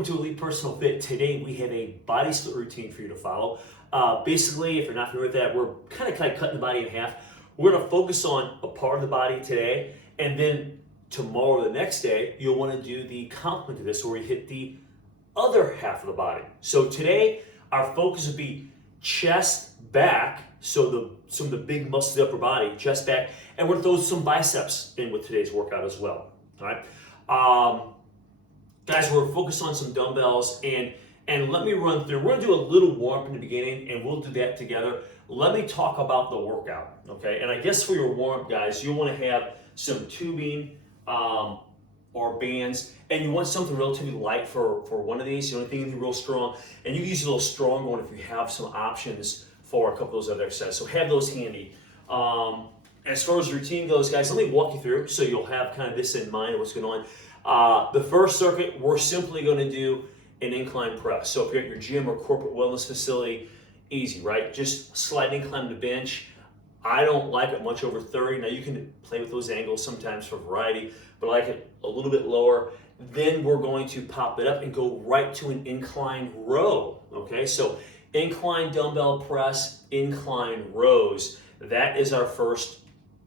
welcome to Elite Personal Fit. Today we have a body split routine for you to follow. Basically, if you're not familiar with that, we're kind of cutting the body in half. We're going to focus on a part of the body today, and then tomorrow, the next day, you'll want to do the complement to this, where we hit the other half of the body. So today, our focus would be chest back, so some of the big muscles of the upper body, chest back, and we're going to throw some biceps in with today's workout as well. All right. Guys, we're focused on some dumbbells, and let me run through. We're gonna do a little warm up in the beginning, and we'll do that together. Let me talk about the workout, okay? And I guess for your warm up, guys, you want to have some tubing or bands, and you want something relatively light for one of these. You don't think anything real strong, and you can use a little strong one if you have some options for a couple of those other exercises. So have those handy. As far as the routine goes, guys, let me walk you through so you'll have kind of this in mind of what's going on. The first circuit, we're simply going to do an incline press. So if you're at your gym or corporate wellness facility, easy, right? Just slight incline to the bench. I don't like it much over 30. Now you can play with those angles sometimes for variety, but I like it a little bit lower. Then we're going to pop it up and go right to an incline row, okay? So incline dumbbell press, incline rows. That is our first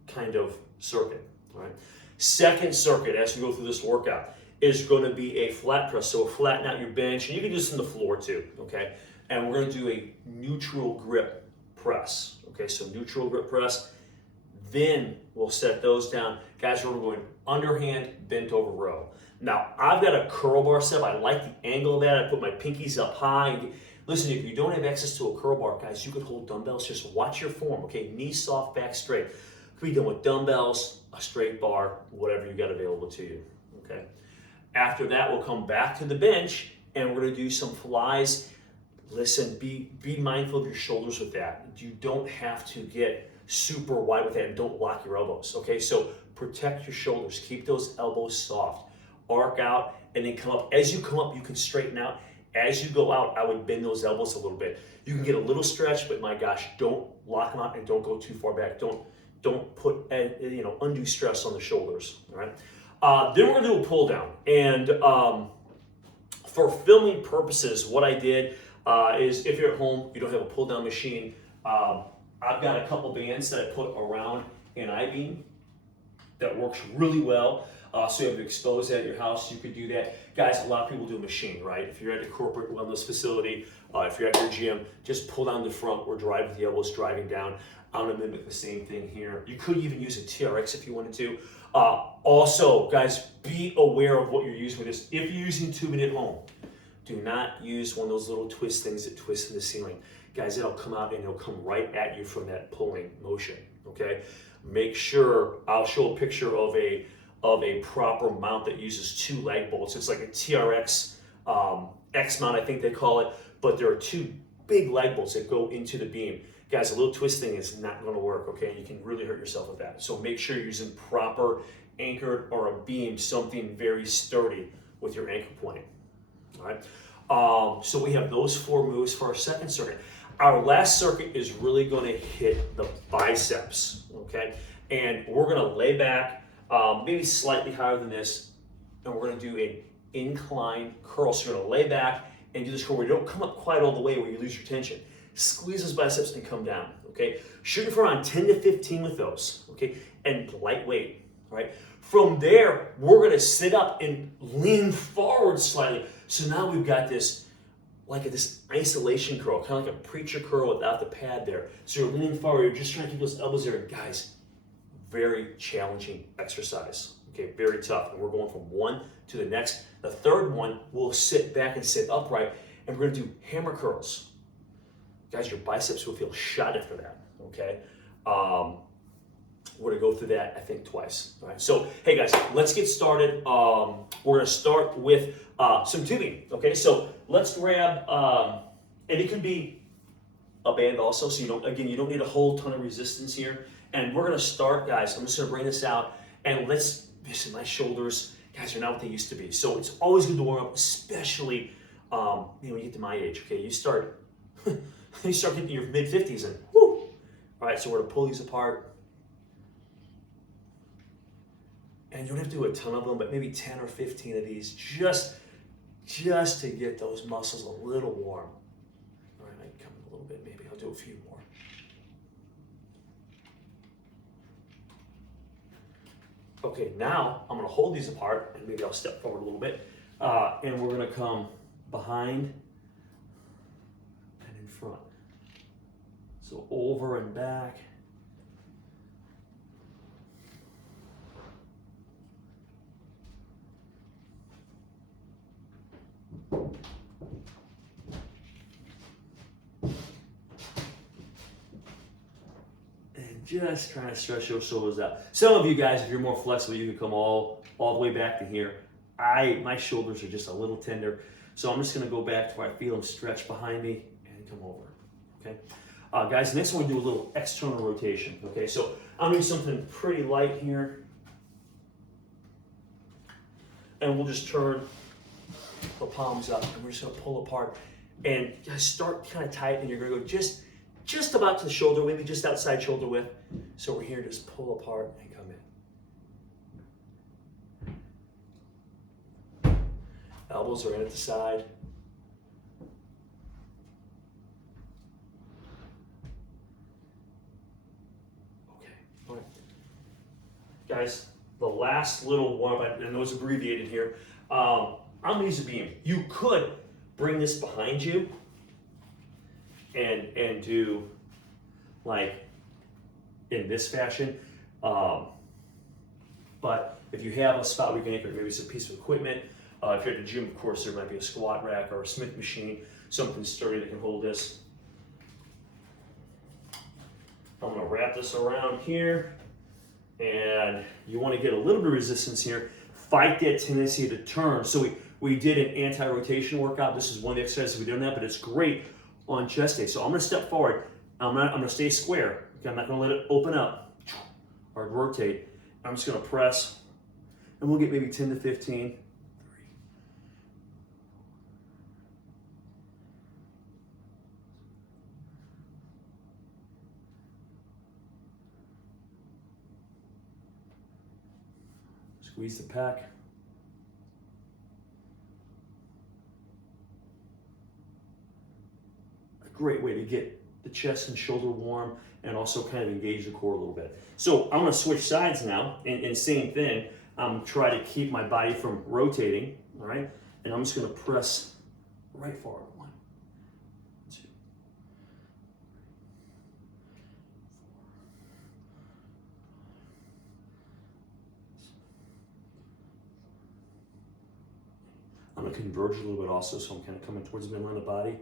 kind of circuit, all right? Second circuit, as we go through this workout, is going to be a flat press. So flatten out your bench, and you can do this on the floor too, okay? And we're going to do a neutral grip press, okay? So neutral grip press. Then we'll set those down. Guys, we're going underhand, bent over row. Now, I've got a curl bar set up. I like the angle of that. I put my pinkies up high. Listen, if you don't have access to a curl bar, guys, you could hold dumbbells. Just watch your form, okay? Knee soft, back straight. Could be done with dumbbells, a straight bar, whatever you got available to you, okay? After that, we'll come back to the bench, and we're gonna do some flies. Listen, be mindful of your shoulders with that. You don't have to get super wide with that, and don't lock your elbows, okay? So protect your shoulders, keep those elbows soft, arc out, and then come up. As you come up, you can straighten out. As you go out, I would bend those elbows a little bit. You can get a little stretch, but my gosh, don't lock them out and don't go too far back. Don't put undue stress on the shoulders, all right? Then we're gonna do a pull down. And for filming purposes, what I did is, if you're at home, you don't have a pull down machine, I've got a couple bands that I put around an I-beam that works really well. So you have to expose that at your house, you could do that. Guys, a lot of people do a machine, right? If you're at a corporate wellness facility, if you're at your gym, just pull down the front or drive with the elbows driving down. I'm gonna mimic the same thing here. You could even use a TRX if you wanted to. Also, guys, be aware of what you're using with this. If you're using tubing at home, do not use one of those little twist things that twist in the ceiling. Guys, it'll come out and it'll come right at you from that pulling motion, okay? Make sure, I'll show a picture of a proper mount that uses 2 lag bolts. It's like a TRX X mount, I think they call it, but there are 2 big lag bolts that go into the beam. Guys, a little twisting is not gonna work, okay? You can really hurt yourself with that. So make sure you're using proper anchored or a beam, something very sturdy with your anchor point, all right? So we have those 4 moves for our second circuit. Our last circuit is really gonna hit the biceps, okay? And we're gonna lay back, maybe slightly higher than this, and we're gonna do an incline curl. So you're gonna lay back and do this curl where you don't come up quite all the way where you lose your tension. Squeeze those biceps and come down, okay? Shooting for around 10 to 15 with those, okay? And lightweight, right? From there, we're gonna sit up and lean forward slightly. So now we've got this, like this isolation curl, kind of like a preacher curl without the pad there. So you're leaning forward, you're just trying to keep those elbows there. And guys, very challenging exercise, okay? Very tough. And we're going from one to the next. The third one, we'll sit back and sit upright, and we're gonna do hammer curls. Guys, your biceps will feel shot after that, okay? We're gonna go through that, I think, twice, all right? So, hey guys, let's get started. We're gonna start with some tubing, okay? So let's grab, and it could be a band also, so you don't need a whole ton of resistance here. And we're gonna start, guys, I'm just gonna bring this out, and listen, my shoulders, guys, are not what they used to be. So it's always good to warm up, especially when you get to my age, okay? You start getting to your mid-50s and whoo! All right, so we're gonna pull these apart. And you don't have to do a ton of them, but maybe 10 or 15 of these. Just just to get those muscles a little warm. All right, I can come in a little bit, maybe I'll do a few more. Okay, now I'm gonna hold these apart and maybe I'll step forward a little bit. And we're gonna come behind and in front. So over and back. And just trying to stretch your shoulders out. Some of you guys, if you're more flexible, you can come all the way back to here. My shoulders are just a little tender, so I'm just gonna go back to where I feel them stretch behind me and come over, okay? Guys, next one we do a little external rotation, okay? So I'm gonna do something pretty light here. And we'll just turn the palms up and we're just gonna pull apart. And guys, start kind of tight and you're gonna go just about to the shoulder, maybe just outside shoulder width. So we're here, just pull apart and come in. Elbows are in at the side. Okay, all right. Guys, the last little warm up, I know it's abbreviated here. I'm gonna use a beam. You could bring this behind you and do like in this fashion. But if you have a spot where you can anchor, maybe it's a piece of equipment. If you're at the gym, of course, there might be a squat rack or a Smith machine, something sturdy that can hold this. I'm gonna wrap this around here, and you wanna get a little bit of resistance here. Fight that tendency to turn. So we did an anti-rotation workout. This is one of the exercises we did on that, but it's great on chest day. So I'm gonna step forward. I'm gonna stay square. Okay, I'm not gonna let it open up or rotate. I'm just gonna press, and we'll get maybe 10 to 15. Squeeze the pack. A great way to get the chest and shoulder warm and also kind of engage the core a little bit. So I'm gonna switch sides now, and same thing. I'm trying to keep my body from rotating, all right? And I'm just gonna press right forward. 1, 2, 3, 4. I'm gonna converge a little bit also, so I'm kind of coming towards the midline of the body.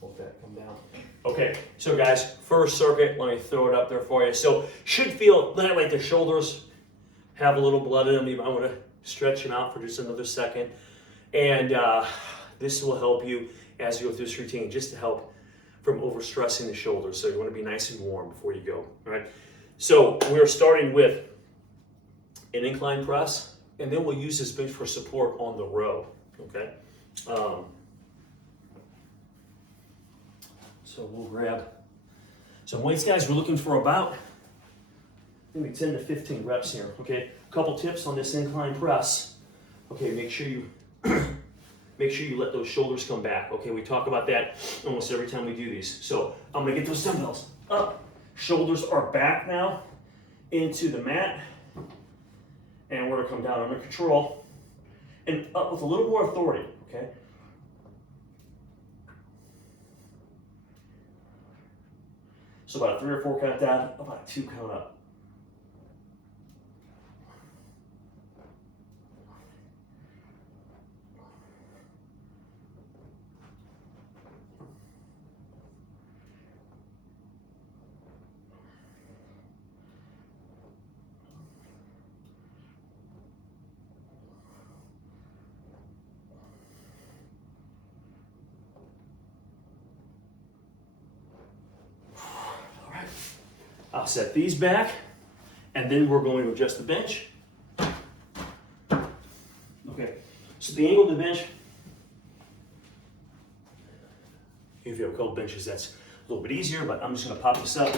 Hold that, come down. Okay, so guys, first circuit, let me throw it up there for you. So should feel like the shoulders have a little blood in them. You might want to stretch them out for just another second. And this will help you as you go through this routine, just to help from overstressing the shoulders. So you want to be nice and warm before you go, all right? So we're starting with an incline press, and then we'll use this bench for support on the row, okay? So we'll grab some weights, guys. We're looking for about maybe 10 to 15 reps here, okay? A couple tips on this incline press. Okay, make sure you let those shoulders come back. Okay, we talk about that almost every time we do these. So I'm gonna get those dumbbells up. Shoulders are back now into the mat. And we're gonna come down under control and up with a little more authority, okay? So about a 3 or 4 count down, about a 2 count up. I'll set these back, and then we're going to adjust the bench. Okay, so the angle of the bench, If you have a couple benches, that's a little bit easier, but I'm just gonna pop this up,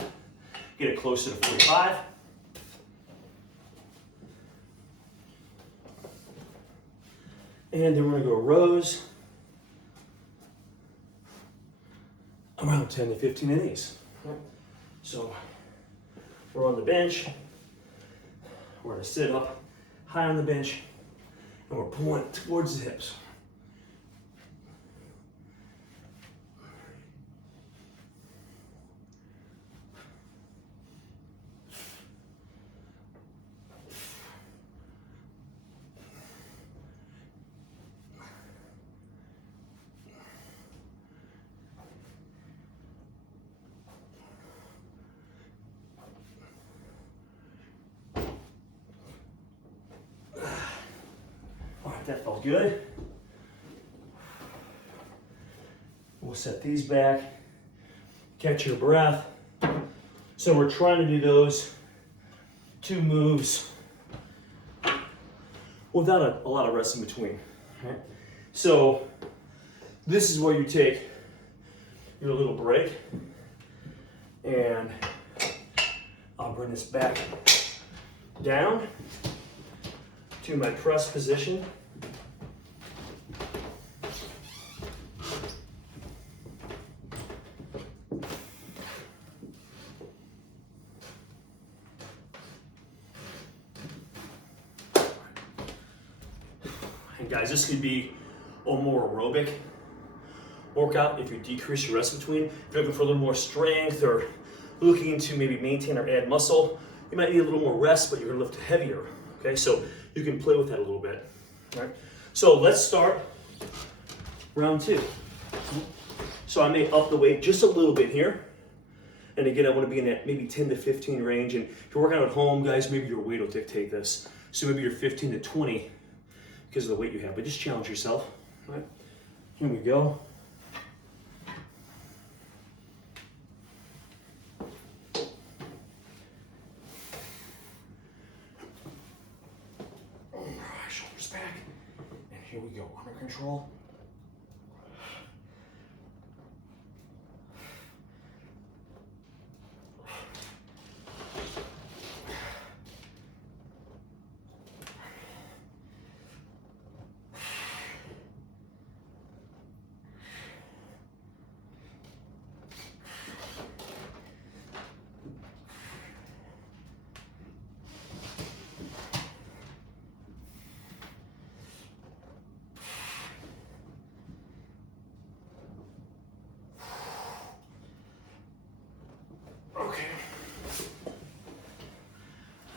get it closer to 45. And then we're gonna go rows around 10 to 15 of these. So we're on the bench, we're gonna sit up high on the bench, and we're pulling it towards the hips. That felt good. We'll set these back, catch your breath. So we're trying to do those 2 moves without a lot of rest in between. Right? So this is where you take your little break, and I'll bring this back down to my press position. And guys, this could be a more aerobic workout if you decrease your rest between. If you're looking for a little more strength or looking to maybe maintain or add muscle, you might need a little more rest, but you're gonna lift heavier. Okay, so you can play with that a little bit. All right, so let's start round 2. So I may up the weight just a little bit here. And again, I want to be in that maybe 10 to 15 range. And if you're working out at home, guys, maybe your weight will dictate this. So maybe you're 15 to 20 because of the weight you have, but just challenge yourself. All right, here we go. Shoulders back, and here we go, under control.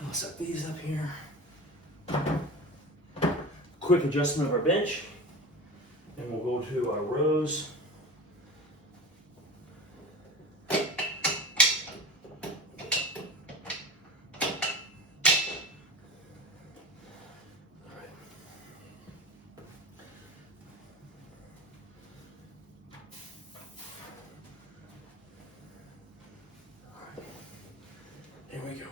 I'll set these up here. Quick adjustment of our bench, and we'll go to our rows. Here we go.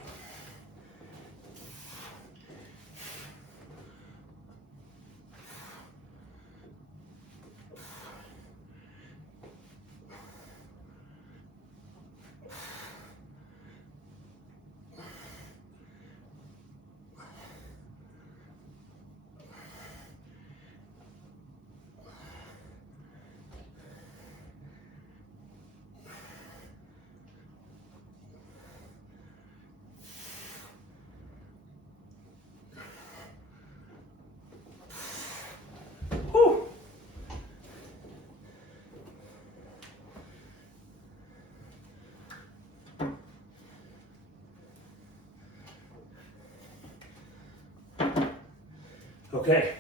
Okay.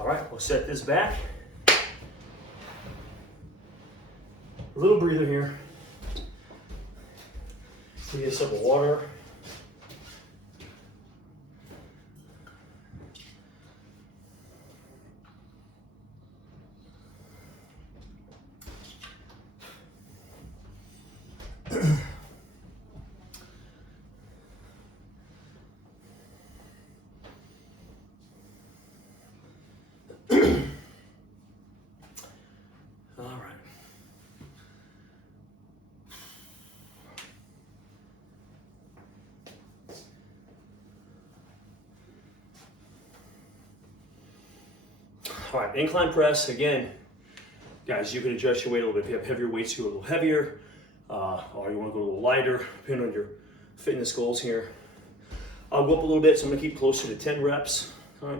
All right, we'll set this back. A little breather here. Give you a sip of water. All right, incline press. Again, guys, you can adjust your weight a little bit. If you have heavier weights, you go a little heavier, or you want to go a little lighter, depending on your fitness goals here. I'll go up a little bit, so I'm going to keep closer to 10 reps. All right.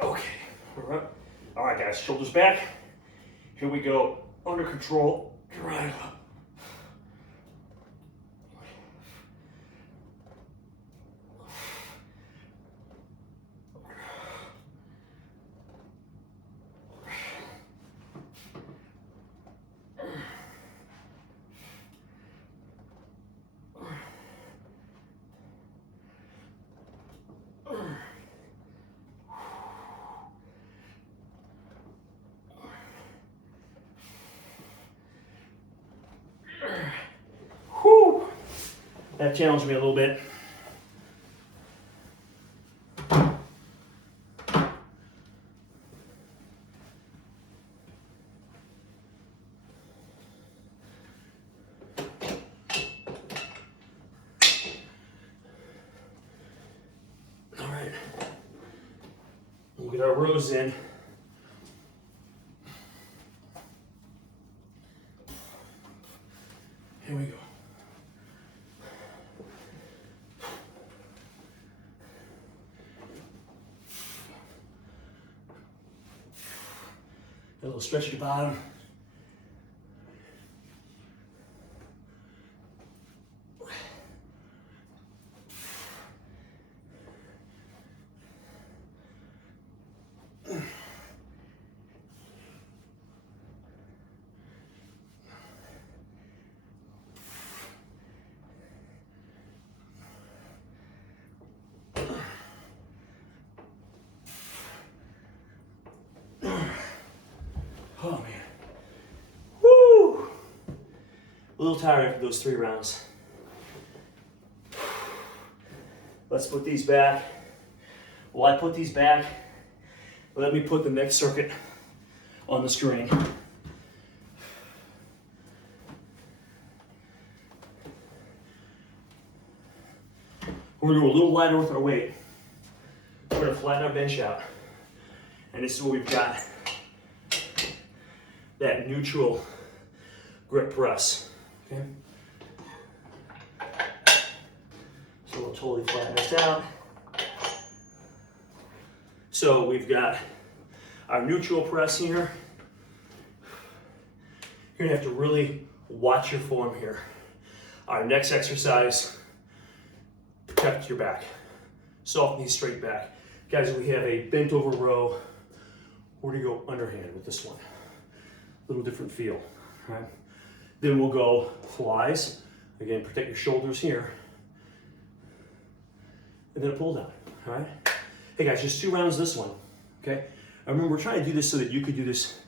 Okay, all right, guys, shoulders back. Here we go, under control. Right up. Whew. That challenged me a little bit. All right, we'll get our rows in. Here we go. A little stretch at the bottom. Oh man. Woo! A little tired after those 3 rounds. Let's put these back. While I put these back, let me put the next circuit on the screen. We're gonna go a little lighter with our weight. We're gonna flatten our bench out. And this is what we've got. That neutral grip press, okay? So we'll totally flatten this out. So we've got our neutral press here. You're gonna have to really watch your form here. Our next exercise, protect your back. Soft knees, straight back. Guys, we have a bent over row. We're gonna go underhand with this one. Little different feel, right? Then we'll go flies. Again, protect your shoulders here. And then a pull down, all right? Hey guys, just 2 rounds this one, okay? I remember we're trying to do this so that you could do this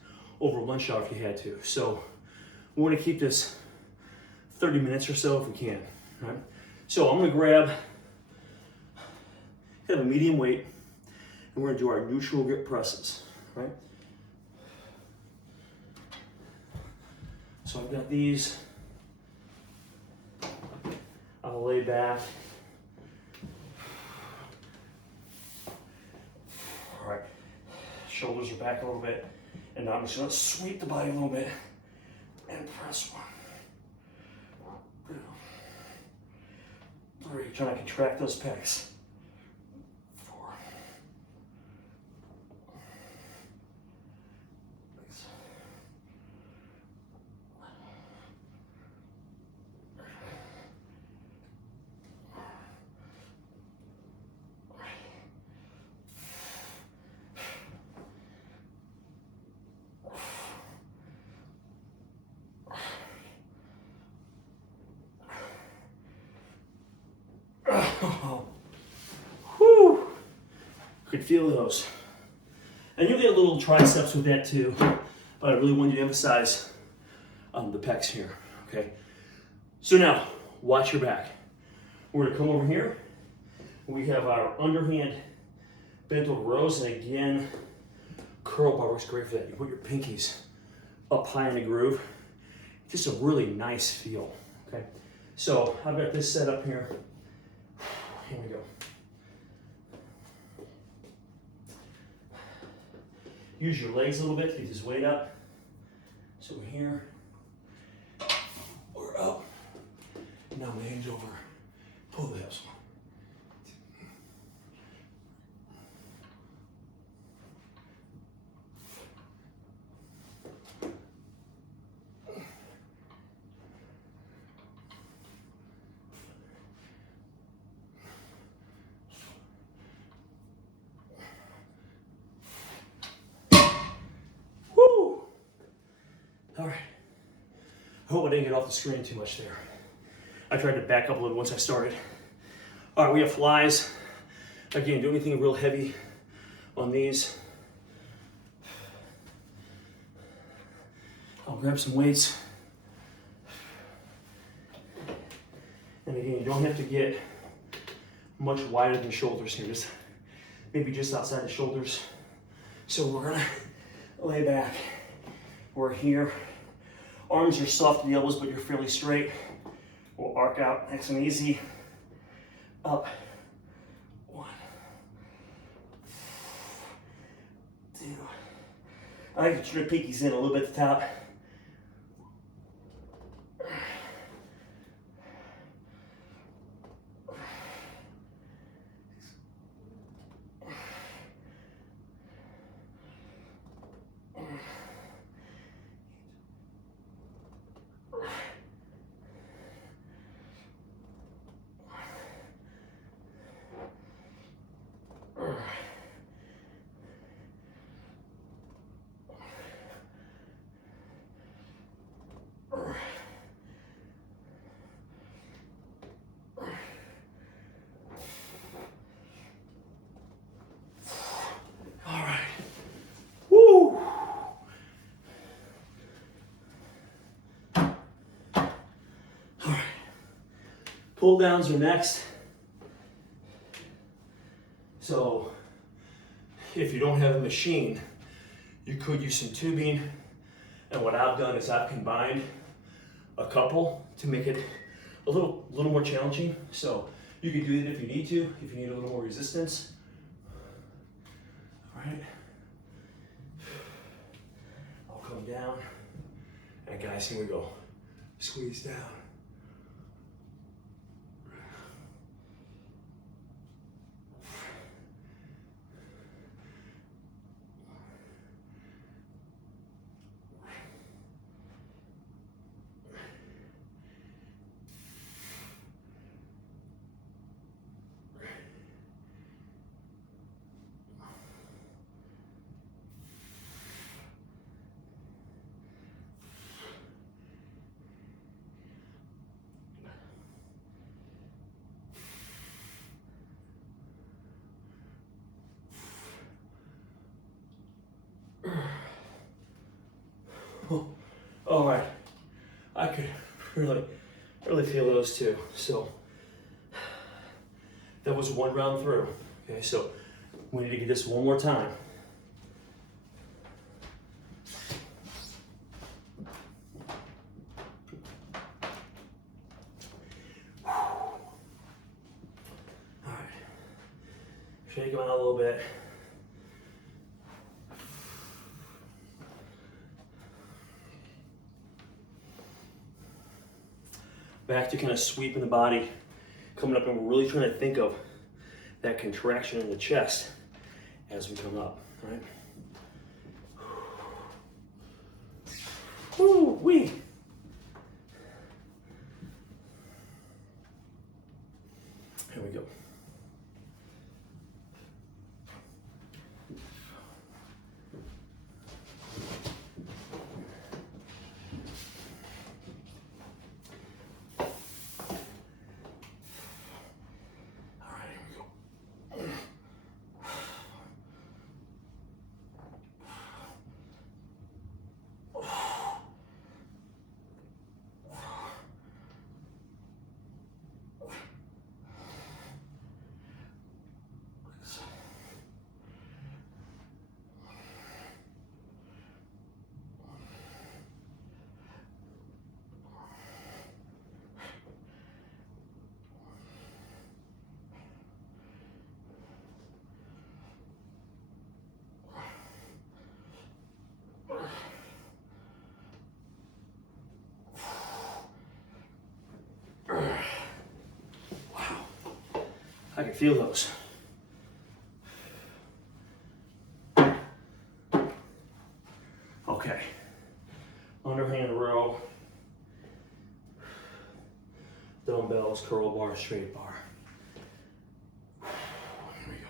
over lunch hour if you had to. So we want to keep this 30 minutes or so if we can, all right? So I'm gonna grab kind of a medium weight and we're gonna do our neutral grip presses, right? So I've got these, I'll lay back. All right, shoulders are back a little bit. And now I'm just gonna sweep the body a little bit and press 1, 2, 3, trying to contract those pecs. 4, 6, whew, could feel those. And you'll get a little triceps with that too, but I really want you to emphasize the pecs here, okay? So now, watch your back. We're gonna come over here. We have our underhand bent over rows, and again, curl bar works great for that. You put your pinkies up high in the groove. Just a really nice feel, okay? So I've got this set up here. Here we go. Use your legs a little bit to get this weight up. So we're here, we're up. Now my hands over, pull the hips. Woo! All right. I hope I didn't get off the screen too much there. I tried to back up a little once I started. All right, we have flies. Again, do anything real heavy on these. I'll grab some weights. And again, you don't have to get much wider than shoulders here, just maybe just outside the shoulders. So we're gonna lay back. We're here. Arms are soft at the elbows, but you're fairly straight. We'll arc out nice and easy. Up. 1, 2. I like to turn the pinkies in a little bit at the top. Pull downs are next. So if you don't have a machine, you could use some tubing. And what I've done is I've combined a couple to make it a little more challenging. So you can do it if you need to, if you need a little more resistance. All right. I'll come down. And guys, here we go. Squeeze down. All right, I could really feel those too. So that was one round through. Okay, so we need to get this one more time. All right, shake them out a little bit. Back to kind of sweeping the body, coming up, and we're really trying to think of that contraction in the chest as we come up, right? Woo-wee. Here we go. can feel those. Okay. Underhand row. Dumbbells, curl bar, straight bar. Here we go.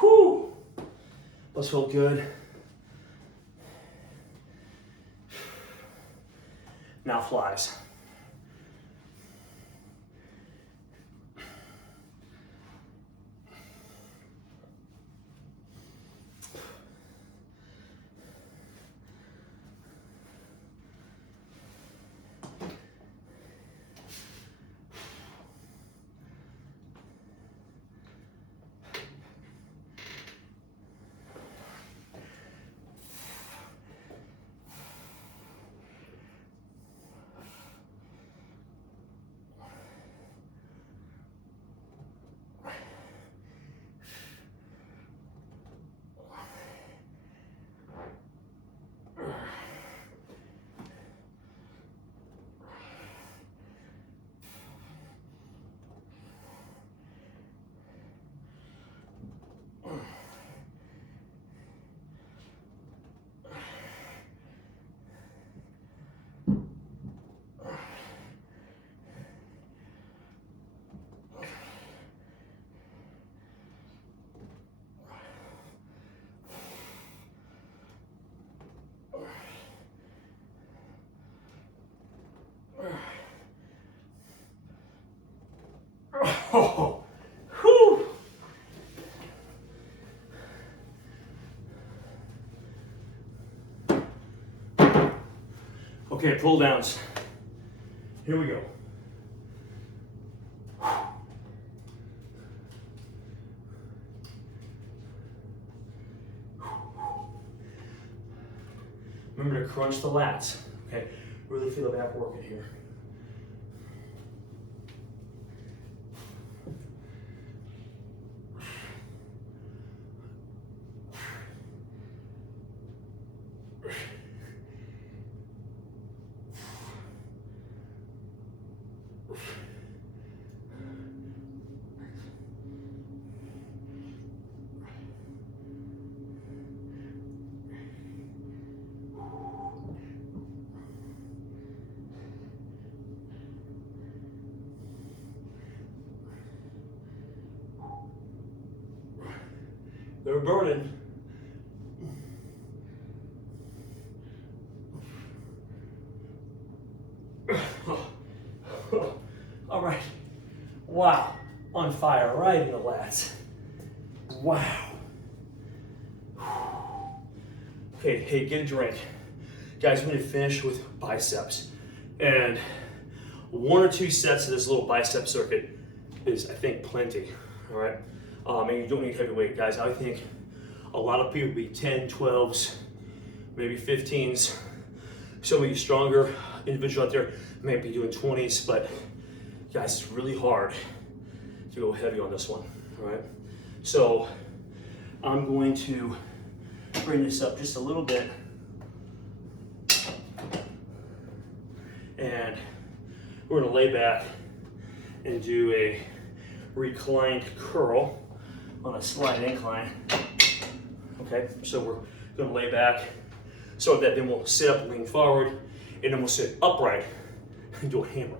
Whew. Those feel good. Now flies. Oh, whew. Okay, pull downs. Here we go. Remember to crunch the lats. Okay, really feel the back working here. They're burning. All right. Wow. On fire right in the lats. Wow. Okay, hey, get a drink. Guys, we're gonna finish with biceps. And 1 or 2 sets of this little bicep circuit is, I think, plenty. All right. And you don't need heavy weight, guys. I think a lot of people be 10, 12s, maybe 15s. Some of you stronger individuals out there might be doing 20s, but guys, it's really hard to go heavy on this one, all right? So I'm going to bring this up just a little bit, and we're gonna lay back and do a reclined curl on a slight incline. Okay, so we're gonna lay back so that then we'll sit up, lean forward, and then we'll sit upright and do a hammer.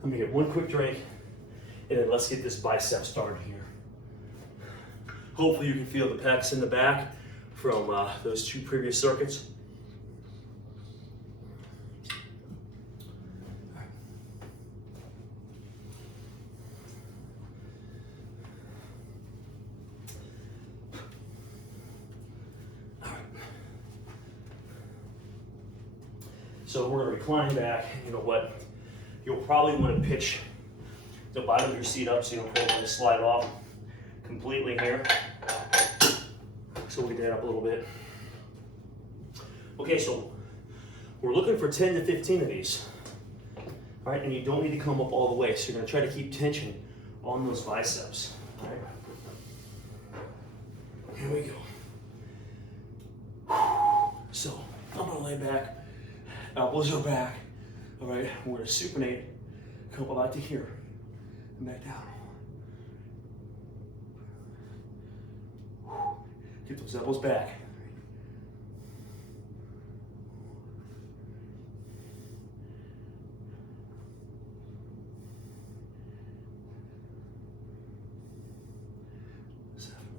Let me get one quick drink, and then let's get this bicep started here. Hopefully you can feel the pecs in the back from those 2 previous circuits. So we're gonna recline back. You know what? You'll probably want to pitch the bottom of your seat up so you don't slide off completely here. So we'll get that up a little bit. Okay, so we're looking for 10 to 15 of these. All right, and you don't need to come up all the way. So you're gonna try to keep tension on those biceps. All right. Here we go. So I'm gonna lay back, elbows are back. All right, we're gonna supinate, come up out to here, and back down. Keep those elbows back.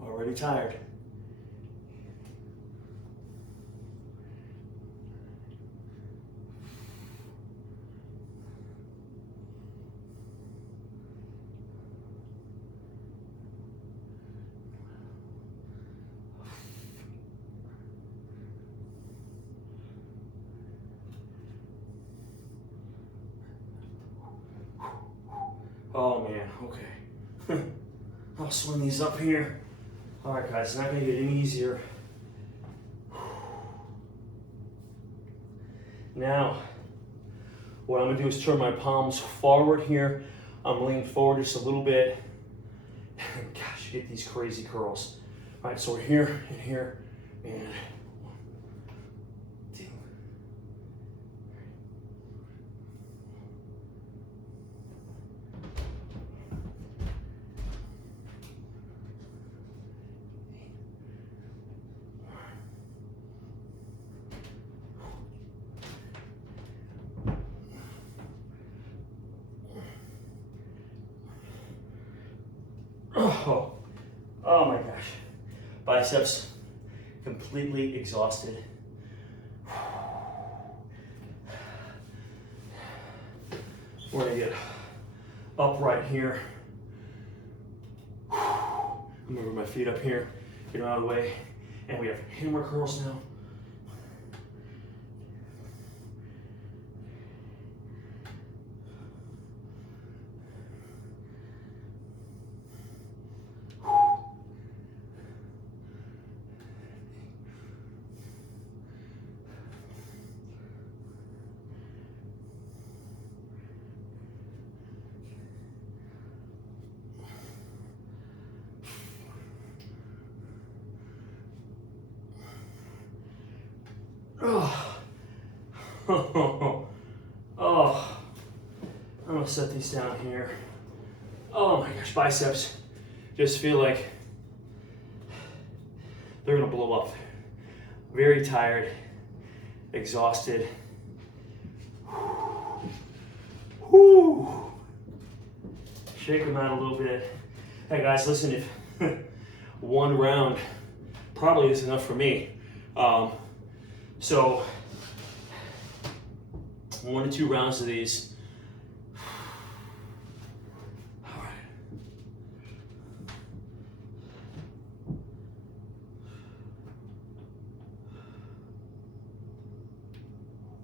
Already tired. Oh man, okay. I'll swing these up here. All right, guys, it's not gonna get any easier. Now, what I'm gonna do is turn my palms forward here. I'm leaning forward just a little bit. Gosh, you get these crazy curls. All right, so we're here and here, and 1, 2. Oh my gosh. Biceps completely exhausted. We're gonna get upright here. Move my feet up here, get them out of the way. And we have hammer curls now. Oh, I'm gonna set these down here. Oh my gosh, biceps just feel like they're gonna blow up. Very tired, exhausted. Whew. Shake them out a little bit. Hey guys, listen, if one round probably is enough for me. So 1 to 2 rounds of these. All right.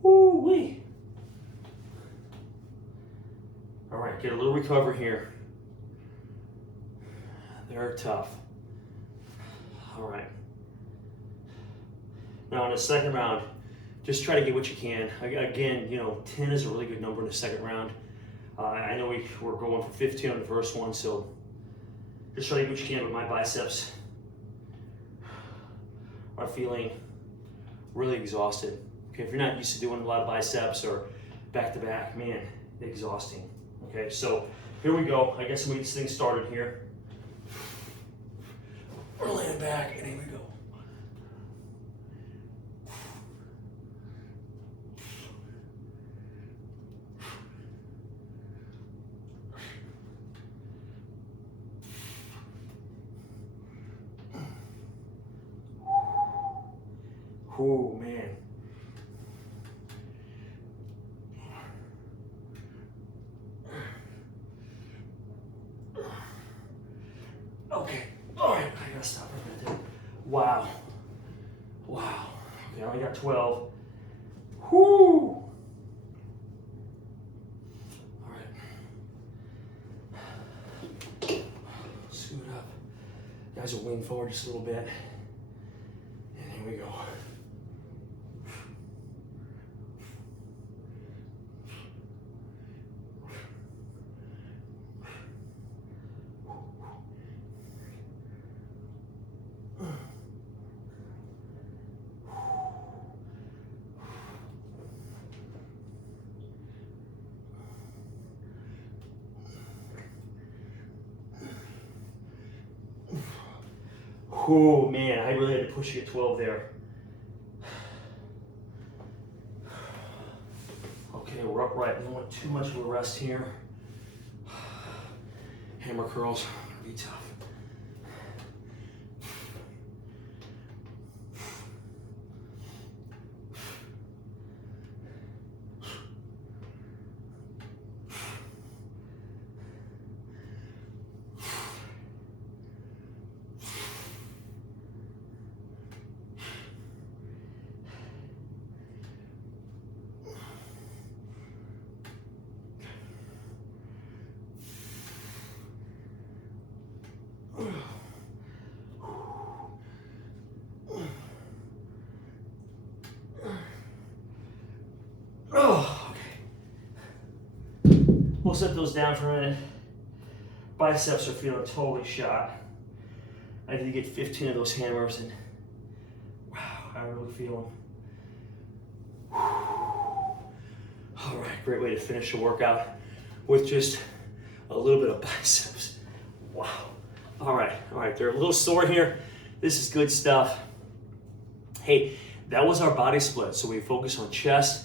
Woo-wee. All right, get a little recovery here. They're tough. All right. Now in the second round, just try to get what you can. Again, 10 is a really good number in the second round. I know we're going for 15 on the first one, so just try to get what you can, but my biceps are feeling really exhausted. Okay, if you're not used to doing a lot of biceps or back-to-back, man, exhausting. Okay, so here we go. I guess I'm gonna get this thing started here. We're laying back, and here we go. Oh man. Okay. All right. I gotta stop right there. Wow. Wow. Okay, I only got 12. Whoo. Guys will lean forward just a little bit. And here we go. Oh man, I really had to push you at 12 there. Okay, we're upright. We don't want too much of a rest here. Hammer curls are gonna be tough. Oh, okay. We'll set those down for a minute. Biceps are feeling totally shot. I need to get 15 of those hammers, and wow, I really feel them. All right, great way to finish the workout with just a little bit of biceps. Wow. All right, they're a little sore here. This is good stuff. Hey, that was our body split. So we focus on chest,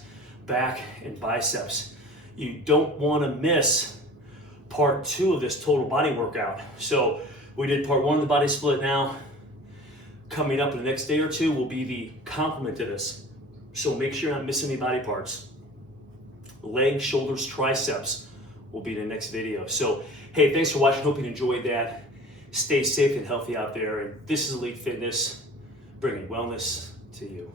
back, and biceps. You don't want to miss part 2 of this total body workout. So we did part 1 of the body split now. Coming up in the next day or 2 will be the complement to this. So make sure you're not missing any body parts. Legs, shoulders, triceps will be the next video. So hey, thanks for watching. Hope you enjoyed that. Stay safe and healthy out there. And this is Elite Fitness, bringing wellness to you.